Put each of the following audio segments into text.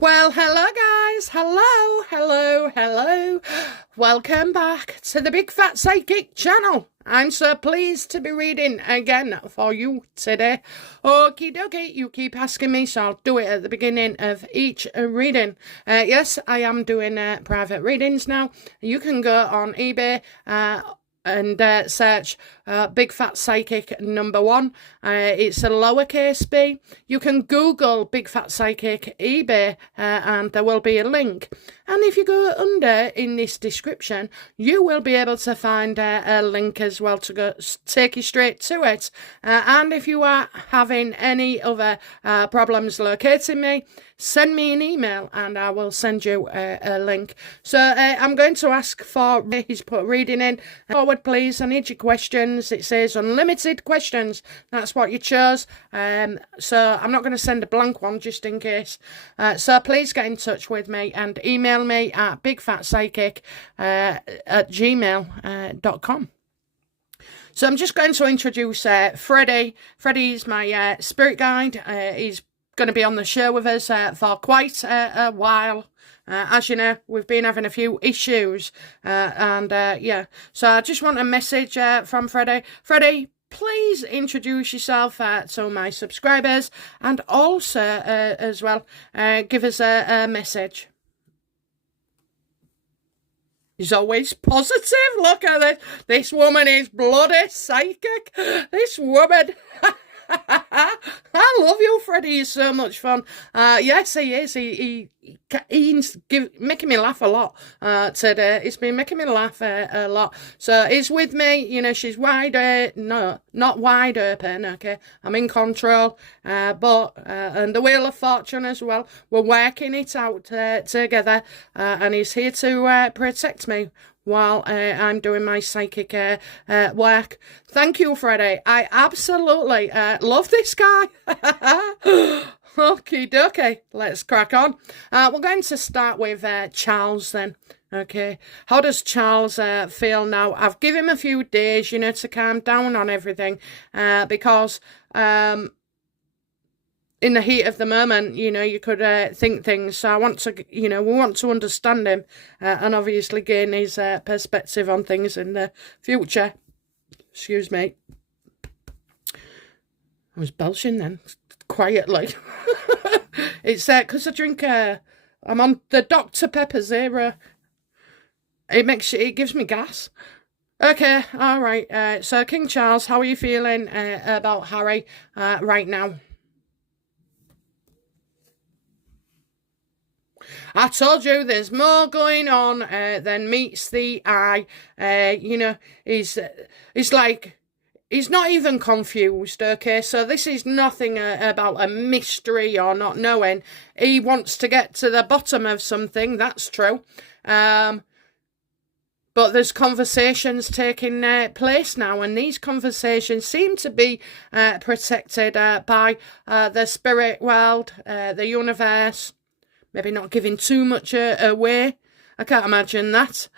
Well, hello guys. Hello. Welcome back to the Big Fat Psychic channel. I'm so pleased to be reading again for you today. Okie dokie, you keep asking me, so I'll do it at the beginning of each reading. Yes, I am doing private readings now. You can go on eBay and search Big Fat Psychic #1. It's a lowercase b. You can Google Big Fat Psychic eBay and there will be a link. And if you go under in this description, you will be able to find a link as well to go take you straight to it. And if you are having any other problems locating me, send me an email and I will send you a link. So I'm going to ask for, he's put reading in, forward please, I need your questions. It says unlimited questions, that's what you chose. So I'm not going to send a blank one just in case. So please get in touch with me and email me at bigfatpsychic@gmail.com. So I'm just going to introduce Freddie. Freddie's my spirit guide. He's going to be on the show with us for quite a while. As you know, we've been having a few issues, yeah. So I just want a message from Freddie. Freddie, please introduce yourself to my subscribers, and also as well give us a message. He's always positive. Look at this. This woman is bloody psychic. This woman. I love you, Freddie. He's so much fun. Yes, he is. He's making me laugh a lot today. He's been making me laugh a lot. So he's with me. You know, she's not wide open. Okay, I'm in control. But and the Wheel of Fortune as well. We're working it out together. And he's here to protect me while I'm doing my psychic work. Thank you, Freddie. I absolutely love this guy. Okie dokie, let's crack on. We're going to start with Charles then. Okay, how does Charles feel now? I've given him a few days, you know, to calm down on everything, because in the heat of the moment, you know, you could think things. So I want to, you know, we want to understand him and obviously gain his perspective on things in the future. Excuse me. I was belching then, quietly. It's because I drink, I'm on the Dr. Pepper Zero. It gives me gas. Okay, all right. So King Charles, how are you feeling about Harry right now? I told you there's more going on than meets the eye. You know, he's like, he's not even confused, okay? So this is nothing about a mystery or not knowing. He wants to get to the bottom of something, that's true. But there's conversations taking place now, and these conversations seem to be protected by the spirit world, the universe. Maybe not giving too much away. I can't imagine that.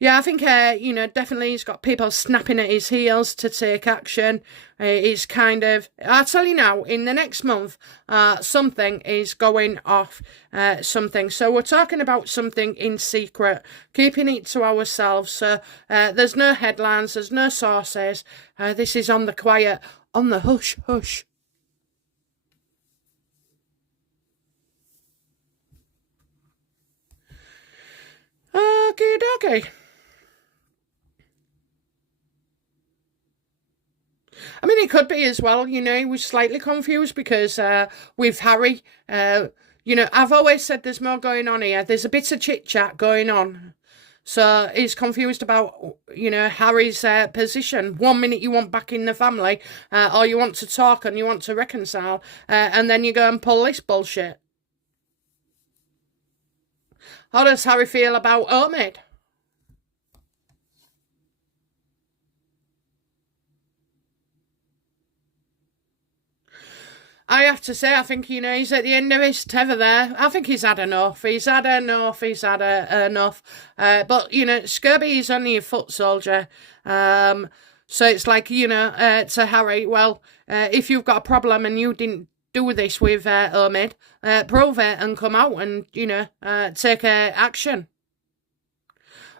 Yeah, I think, you know, definitely he's got people snapping at his heels to take action. It's kind of, I'll tell you now, in the next month, something is going off, something. So we're talking about something in secret, keeping it to ourselves. So there's no headlines, there's no sources. This is on the quiet, on the hush, hush. Okie dokie. I mean, it could be as well, you know, he was slightly confused because with Harry, you know, I've always said there's more going on here. There's a bit of chit-chat going on. So he's confused about, you know, Harry's position. 1 minute you want back in the family, or you want to talk and you want to reconcile, and then you go and pull this bullshit. How does Harry feel about Omid? I have to say, I think, you know, he's at the end of his tether there. I think he's had enough. He's had enough. But, you know, Scurby is only a foot soldier. So it's like, you know, to Harry, well, if you've got a problem and you didn't do this with Omid, prove it and come out and, take action.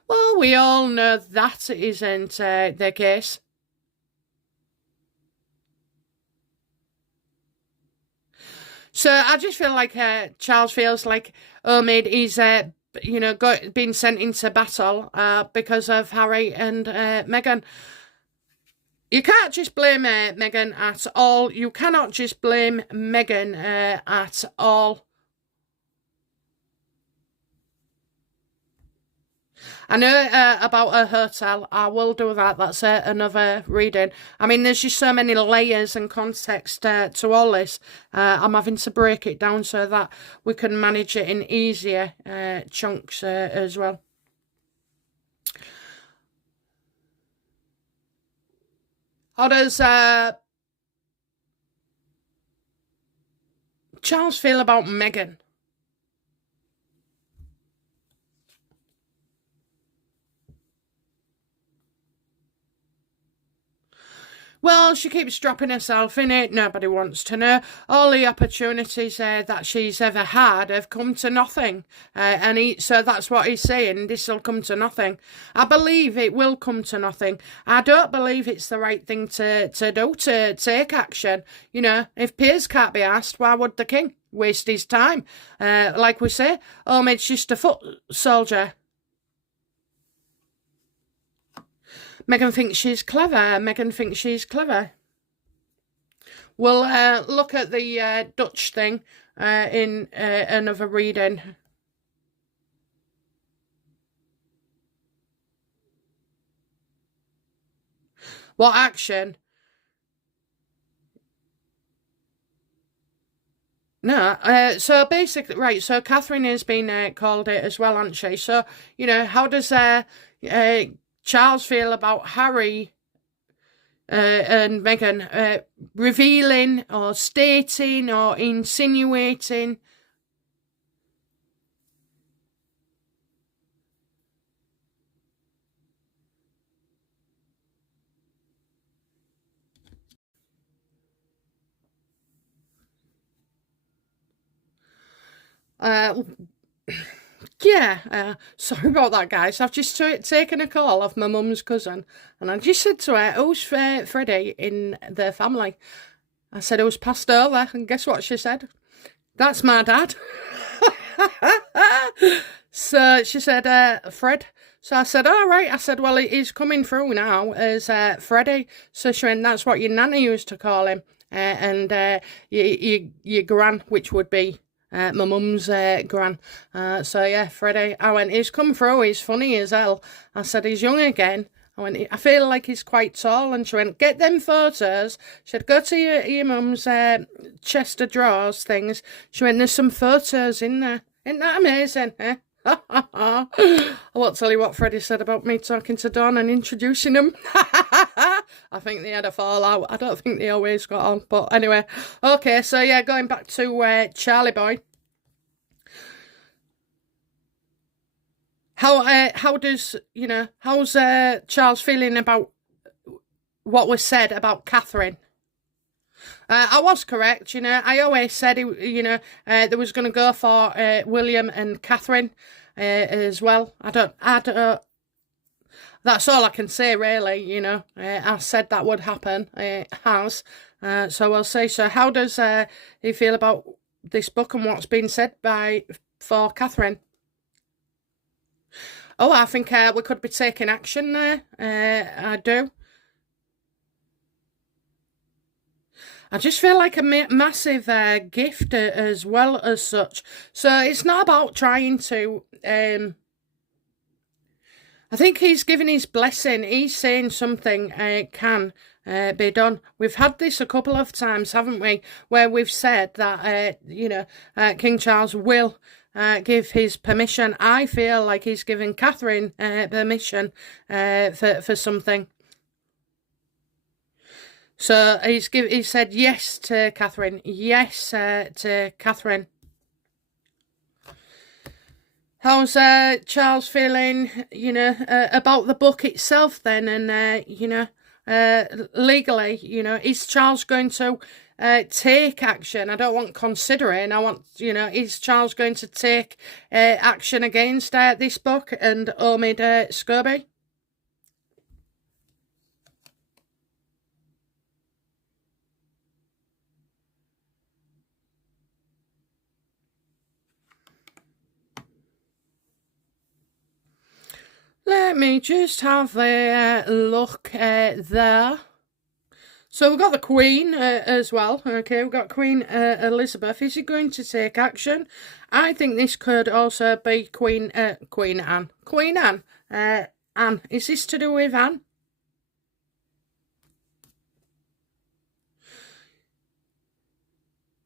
Well, we all know that isn't the case. So I just feel like Charles feels like Omid is, being sent into battle because of Harry and Meghan. You can't just blame Meghan at all. You cannot just blame Meghan at all. I know about a hotel. I will do that. That's another reading. I mean, there's just so many layers and context to all this. I'm having to break it down so that we can manage it in easier chunks as well. How does Charles feel about Meghan? Well, she keeps dropping herself in it. Nobody wants to know. All the opportunities that she's ever had have come to nothing. So that's what he's saying. This will come to nothing. I believe it will come to nothing. I don't believe it's the right thing to do, to take action. If Piers can't be asked, why would the king waste his time? Like we say, Omid's just a foot soldier. Meghan thinks she's clever. Meghan thinks she's clever. We'll look at the Dutch thing in another reading. What action? No, so basically, right, so Catherine has been called it as well, hasn't she? So, how does Charles feel about Harry and Meghan revealing or stating or insinuating? Yeah, sorry about that, guys. I've just taken a call off my mum's cousin, and I just said to her, "Who's Freddie in the family?" I said, "Who's passed over?" And guess what she said? "That's my dad." So she said, "Fred." So I said, "All right." I said, "Well, he's coming through now as Freddie." So she went, "That's what your nanny used to call him." And your gran, which would be my mum's gran. So yeah, Freddie. I went, "He's come through, he's funny as hell." I said, "He's young again." I went, "I feel like he's quite tall." And she went, "Get them photos." She said, "Go to your mum's chest of drawers things." She went, "There's some photos in there." Isn't that amazing, eh? I won't tell you what Freddie said about me talking to Dawn and introducing him. I think they had a fallout. I don't think they always got on. But anyway, okay, so yeah, going back to Charlie Boy. How does, how's Charles feeling about what was said about Catherine? I was correct, I always said, they was going to go for William and Catherine as well. I don't, that's all I can say, really, I said that would happen. It has. So we'll see. So how does he feel about this book and what's been said for Catherine? Oh, I think we could be taking action there. I do. I just feel like a massive gift as well as such. So it's not about trying to... I think he's giving his blessing. He's saying something can be done. We've had this a couple of times, haven't we? Where we've said that, King Charles will give his permission. I feel like he's giving Catherine permission for something. So he said yes to Catherine. Yes to Catherine. How's Charles feeling, about the book itself then? And, legally, is Charles going to take action. I don't want considering. I want, is Charles going to take action against this book and Omid Scobie? Let me just have a look there. So we've got the Queen as well. Okay, we've got Queen Elizabeth. Is he going to take action? I think this could also be Queen Anne. Queen Anne. Anne. Is this to do with Anne?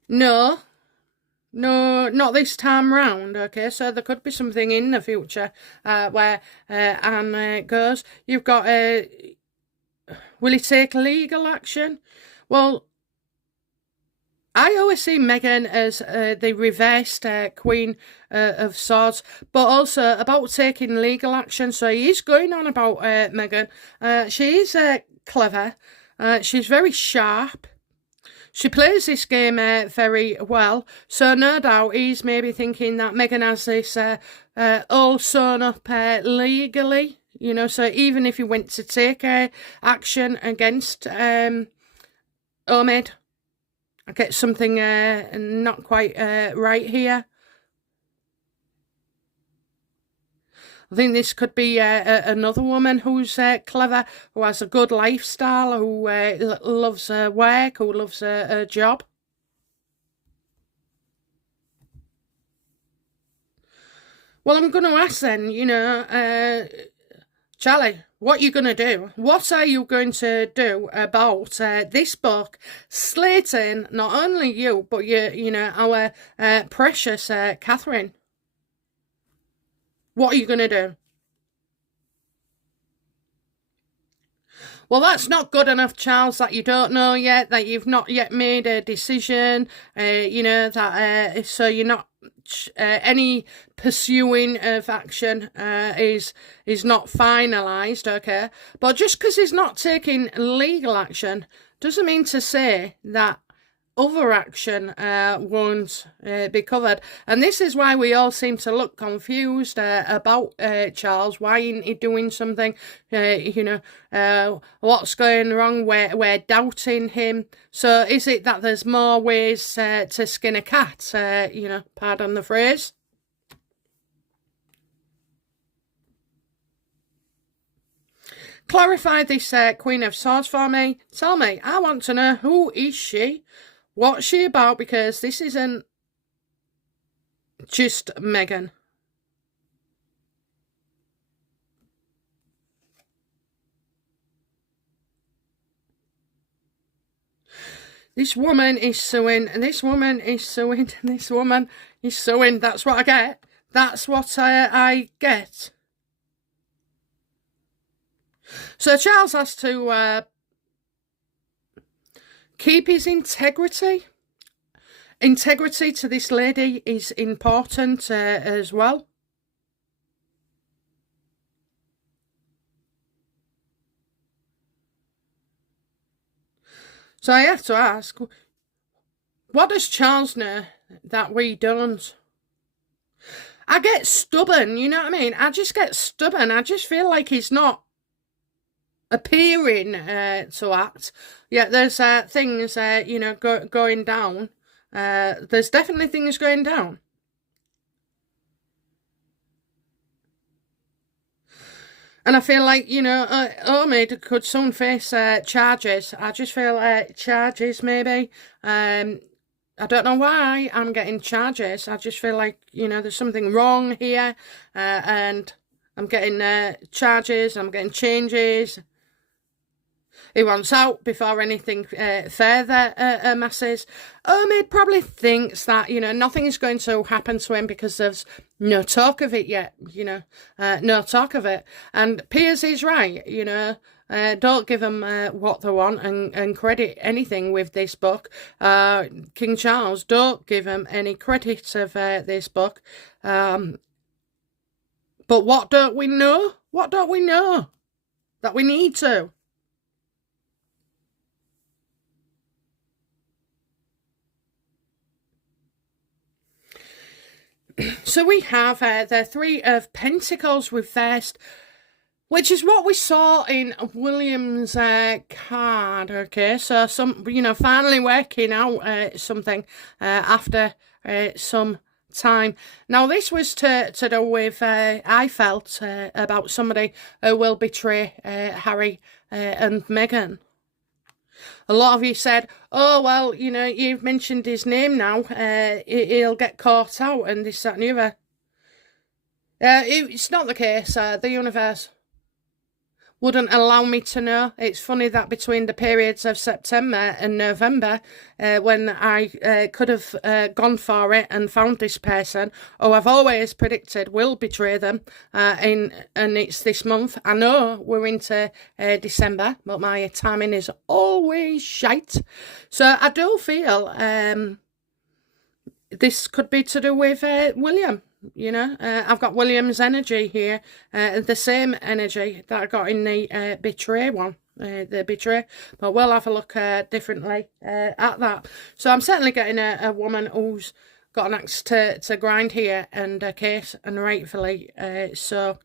No. No, not this time round, okay? So there could be something in the future where Anne goes. You've got, will he take legal action? Well, I always see Meghan as the reversed Queen of Swords, but also about taking legal action. So he is going on about Meghan. She is clever. She's very sharp. She plays this game very well, so no doubt he's maybe thinking that Meghan has this all sewn up legally, so even if he went to take action against Omid, I get something not quite right here. I think this could be another woman who's clever, who has a good lifestyle, who loves her work, who loves her job. Well, I'm going to ask then, Charlie, what are you going to do? What are you going to do about this book slating not only you, but our precious Catherine? What are you going to do? Well, that's not good enough, Charles, that you don't know yet, that you've not yet made a decision, that so you're not, any pursuing of action is not finalised, okay? But just because he's not taking legal action doesn't mean to say that other action won't be covered. And this is why we all seem to look confused about Charles. Why isn't he doing something? What's going wrong? We're doubting him. So is it that there's more ways to skin a cat? Pardon the phrase. Clarify this Queen of Swords for me. Tell me, I want to know, who is she? What's she about? Because this isn't just Meghan. This woman is suing, and this woman is suing, and this woman is suing. That's what I get. That's what I get. So Charles has to keep his integrity. Integrity to this lady is important as well. So I have to ask, what does Charles know that we don't? I get stubborn, you know what I mean? I just get stubborn. I just feel like he's not appearing to act. Yeah, there's things, going down. There's definitely things going down. And I feel like, Omid could soon face charges. I just feel charges, maybe. I don't know why I'm getting charges. I just feel like, there's something wrong here. And I'm getting charges, I'm getting changes. He wants out before anything further amasses. Omid probably thinks that, nothing is going to happen to him because there's no talk of it yet, no talk of it. And Piers is right, don't give them what they want and credit anything with this book. King Charles, don't give him any credit of this book. But what don't we know? What don't we know that we need to? So we have the Three of Pentacles reversed, which is what we saw in William's card. Okay, so finally working out something after some time. Now, this was to do with, I felt, about somebody who will betray Harry and Meghan. A lot of you said, oh, well, you've mentioned his name now, he'll get caught out and this, that and the other. It's not the case. The universe wouldn't allow me to know. It's funny that between the periods of September and November, when I could have gone for it and found this person, I've always predicted will betray them, and it's this month. I know we're into December, but my timing is always shite. So I do feel this could be to do with William. I've got William's energy here, the same energy that I got in the betray one, the betray, but we'll have a look differently at that. So I'm certainly getting a woman who's got an axe to grind here, and a case, and rightfully so.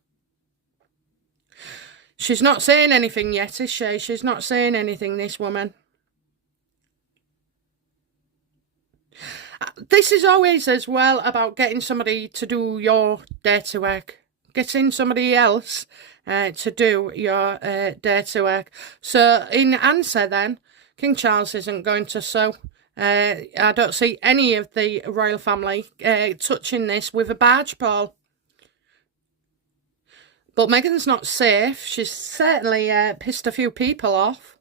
She's not saying anything yet, is she? She's not saying anything, this woman. This is always as well about getting somebody to do your dirty work. Getting somebody else to do your dirty work. So in answer then, King Charles isn't going to sew. I don't see any of the royal family touching this with a barge pole. But Meghan's not safe. She's certainly pissed a few people off.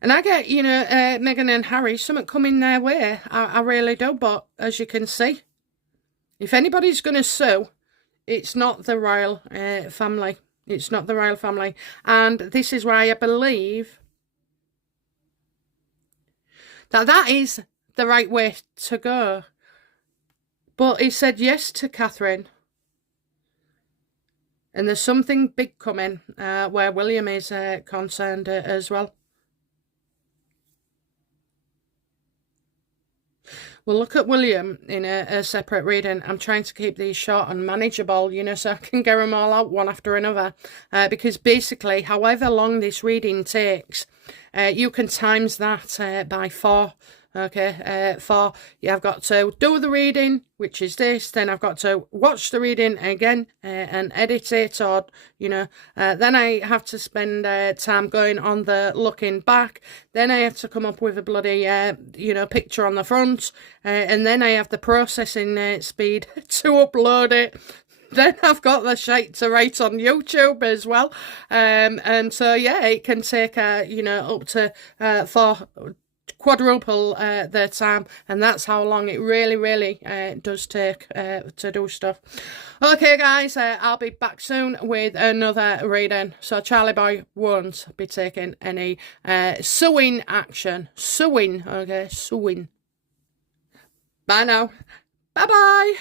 And I get, Meghan and Harry, something coming their way. I really do. But as you can see, if anybody's going to sue, it's not the royal family. It's not the royal family. And this is why I believe that is the right way to go. But he said yes to Catherine. And there's something big coming where William is concerned as well. We'll look at William in a separate reading. I'm trying to keep these short and manageable, so I can get them all out one after another. Because basically, however long this reading takes, you can times that by 4. Okay, 4. I've got to do the reading, which is this. Then I've got to watch the reading again and edit it, or then I have to spend time going on the looking back. Then I have to come up with a bloody picture on the front, and then I have the processing speed to upload it. Then I've got the shite to write on YouTube as well, and so yeah, it can take up to 4. Quadruple the time, and that's how long it really does take to do stuff. Okay guys, I'll be back soon with another reading. So Charlie Boy won't be taking any sewing action. Sewing. Bye now. Bye bye.